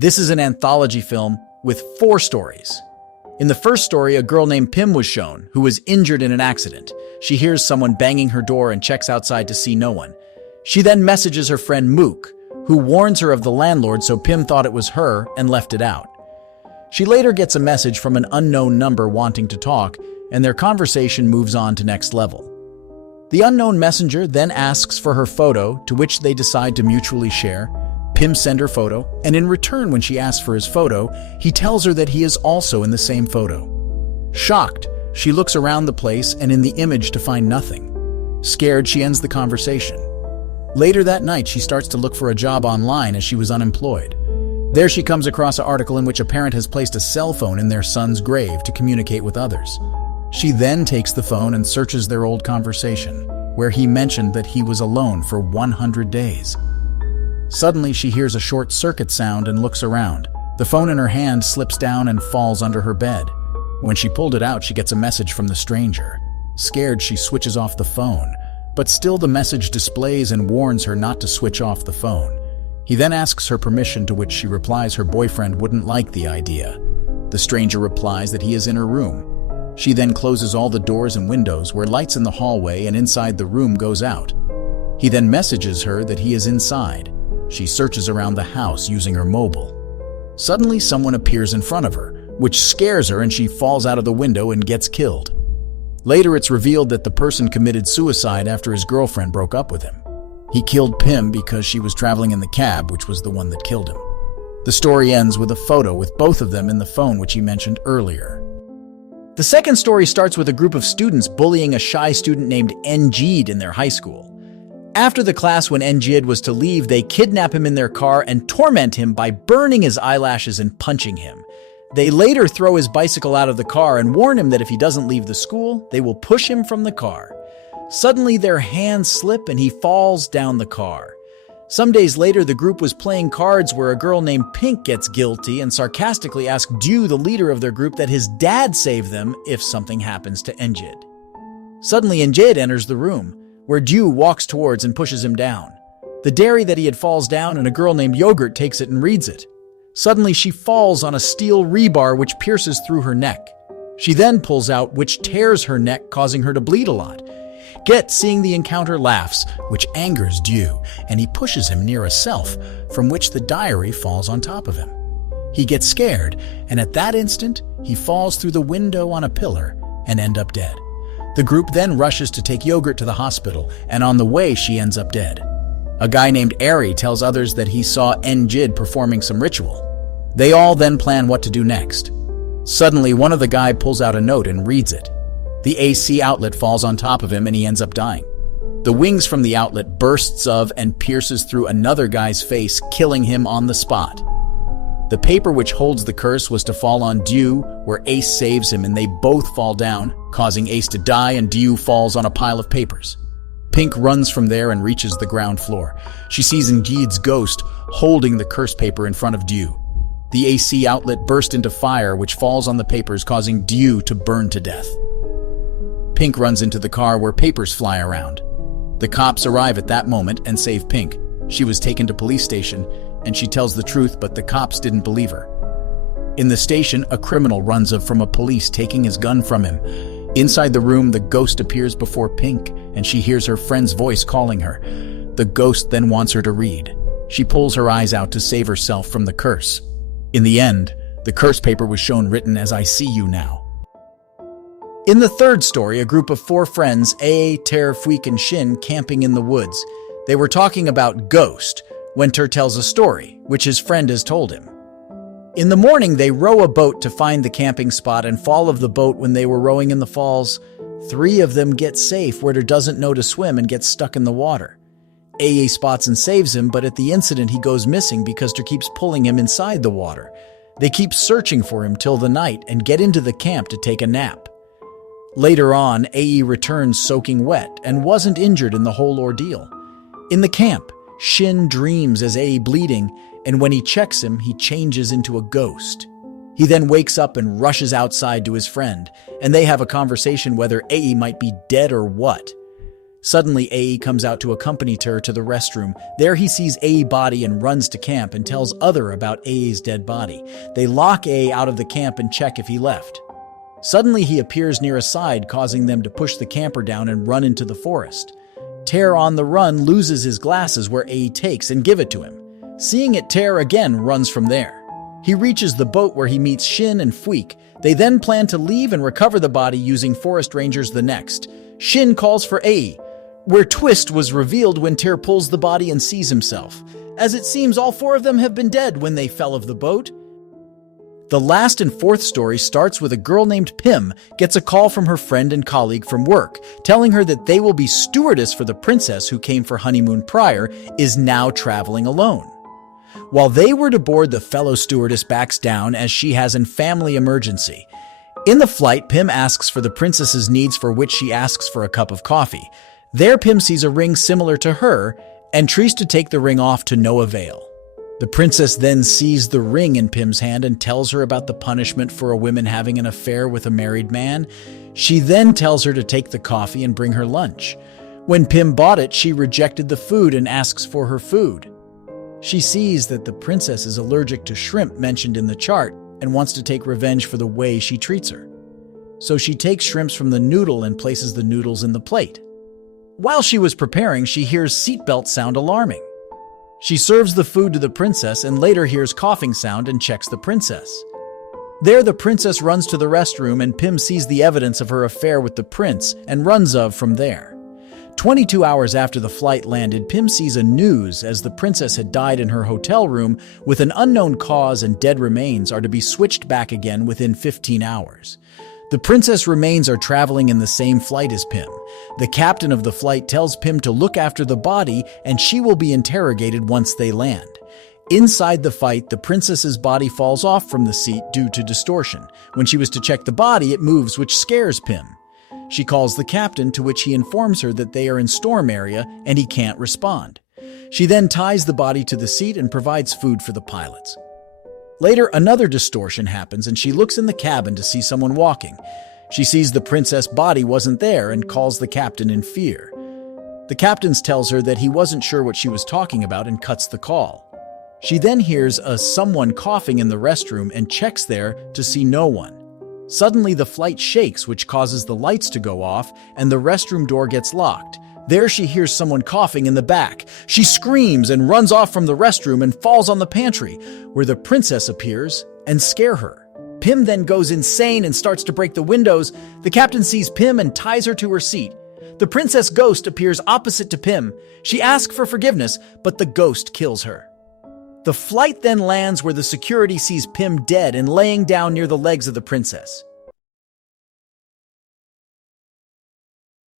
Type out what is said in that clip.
This is an anthology film with 4 stories. In the first story, a girl named Pim was shown, who was injured in an accident. She hears someone banging her door and checks outside to see no one. She then messages her friend Mook, who warns her of the landlord, so Pim thought it was her and left it out. She later gets a message from an unknown number wanting to talk, and their conversation moves on to next level. The unknown messenger then asks for her photo, to which they decide to mutually share. Pim sends her photo, and in return, when she asks for his photo, he tells her that he is also in the same photo. Shocked, she looks around the place and in the image to find nothing. Scared, she ends the conversation. Later that night, she starts to look for a job online as she was unemployed. There she comes across an article in which a parent has placed a cell phone in their son's grave to communicate with others. She then takes the phone and searches their old conversation, where he mentioned that he was alone for 100 days. Suddenly, she hears a short circuit sound and looks around. The phone in her hand slips down and falls under her bed. When she pulled it out, she gets a message from the stranger. Scared, she switches off the phone, but still the message displays and warns her not to switch off the phone. He then asks her permission, to which she replies her boyfriend wouldn't like the idea. The stranger replies that he is in her room. She then closes all the doors and windows, where lights in the hallway and inside the room goes out. He then messages her that he is inside. She searches around the house using her mobile. Suddenly, someone appears in front of her, which scares her and she falls out of the window and gets killed. Later, it's revealed that the person committed suicide after his girlfriend broke up with him. He killed Pim because she was traveling in the cab, which was the one that killed him. The story ends with a photo with both of them in the phone, which he mentioned earlier. The second story starts with a group of students bullying a shy student named Njid in their high school. After the class, when Njid was to leave, they kidnap him in their car and torment him by burning his eyelashes and punching him. They later throw his bicycle out of the car and warn him that if he doesn't leave the school, they will push him from the car. Suddenly, their hands slip and he falls down the car. Some days later, the group was playing cards where a girl named Pink gets guilty and sarcastically asks Dew, the leader of their group, that his dad save them if something happens to Njid. Suddenly, Njid enters the room, where Dew walks towards and pushes him down. The dairy that he had falls down, and a girl named Yogurt takes it and reads it. Suddenly, she falls on a steel rebar which pierces through her neck. She then pulls out, which tears her neck, causing her to bleed a lot. Get, seeing the encounter, laughs, which angers Dew, and he pushes him near a shelf, from which the diary falls on top of him. He gets scared, and at that instant, he falls through the window on a pillar and ends up dead. The group then rushes to take Yogurt to the hospital, and on the way, she ends up dead. A guy named Ari tells others that he saw Njid performing some ritual. They all then plan what to do next. Suddenly, one of the guys pulls out a note and reads it. The AC outlet falls on top of him and he ends up dying. The wings from the outlet bursts of and pierces through another guy's face, killing him on the spot. The paper which holds the curse was to fall on Dew, where Ace saves him and they both fall down, causing Ace to die, and Dew falls on a pile of papers. Pink runs from there and reaches the ground floor. She sees Njid's ghost holding the curse paper in front of Dew. The AC outlet burst into fire, which falls on the papers, causing Dew to burn to death. Pink runs into the car where papers fly around. The cops arrive at that moment and save Pink. She was taken to police station, and she tells the truth, but the cops didn't believe her. In the station, a criminal runs up from a police, taking his gun from him. Inside the room, the ghost appears before Pink, and she hears her friend's voice calling her. The ghost then wants her to read. She pulls her eyes out to save herself from the curse. In the end, the curse paper was shown written as "I see you now." In the third story, a group of 4 friends, A, Ter, Fuik, and Shin, camping in the woods. They were talking about ghost when Ter tells a story, which his friend has told him. In the morning, they row a boat to find the camping spot and fall of the boat. When they were rowing in the falls, 3 of them get safe where Ter doesn't know to swim and gets stuck in the water. AA spots and saves him, but at the incident, he goes missing because Ter keeps pulling him inside the water. They keep searching for him till the night and get into the camp to take a nap. Later on, AE returns soaking wet and wasn't injured in the whole ordeal. In the camp, Shin dreams as AE bleeding, and when he checks him, he changes into a ghost. He then wakes up and rushes outside to his friend, and they have a conversation whether AE might be dead or what. Suddenly, Ae comes out to accompany her to the restroom. There he sees Ae's body and runs to camp and tells Other about Ae's dead body. They lock Ae out of the camp and check if he left. Suddenly he appears near a side, causing them to push the camper down and run into the forest. Ter on the run loses his glasses where Ae takes and give it to him. Seeing it, Ter again runs from there. He reaches the boat where he meets Shin and Fuik. They then plan to leave and recover the body using forest rangers the next. Shin calls for Ae, where twist was revealed when Ter pulls the body and sees himself, as it seems all four of them have been dead when they fell of the boat. The last and fourth story starts with a girl named Pim gets a call from her friend and colleague from work, telling her that they will be stewardess for the princess who came for honeymoon prior is now traveling alone. While they were to board, the fellow stewardess backs down as she has a family emergency. In the flight, Pim asks for the princess's needs, for which she asks for a cup of coffee. There, Pim sees a ring similar to her and tries to take the ring off to no avail. The princess then sees the ring in Pim's hand and tells her about the punishment for a woman having an affair with a married man. She then tells her to take the coffee and bring her lunch. When Pim bought it, she rejected the food and asks for her food. She sees that the princess is allergic to shrimp mentioned in the chart and wants to take revenge for the way she treats her. So she takes shrimps from the noodle and places the noodles in the plate. While she was preparing, she hears seatbelt sound alarming. She serves the food to the princess and later hears coughing sound and checks the princess. There, the princess runs to the restroom and Pim sees the evidence of her affair with the prince and runs from there. 22 hours after the flight landed, Pim sees a news as the princess had died in her hotel room with an unknown cause and dead remains are to be switched back again within 15 hours. The princess remains are traveling in the same flight as Pim. The captain of the flight tells Pim to look after the body and she will be interrogated once they land. Inside the fight, the princess's body falls off from the seat due to distortion. When she was to check the body, it moves, which scares Pim. She calls the captain, to which he informs her that they are in storm area and he can't respond. She then ties the body to the seat and provides food for the pilots. Later, another distortion happens and she looks in the cabin to see someone walking. She sees the princess' body wasn't there and calls the captain in fear. The captain tells her that he wasn't sure what she was talking about and cuts the call. She then hears someone coughing in the restroom and checks there to see no one. Suddenly, the flight shakes, which causes the lights to go off and the restroom door gets locked. There she hears someone coughing in the back. She screams and runs off from the restroom and falls on the pantry, where the princess appears and scare her. Pim then goes insane and starts to break the windows. The captain sees Pim and ties her to her seat. The princess ghost appears opposite to Pim. She asks for forgiveness, but the ghost kills her. The flight then lands where the security sees Pim dead and laying down near the legs of the princess.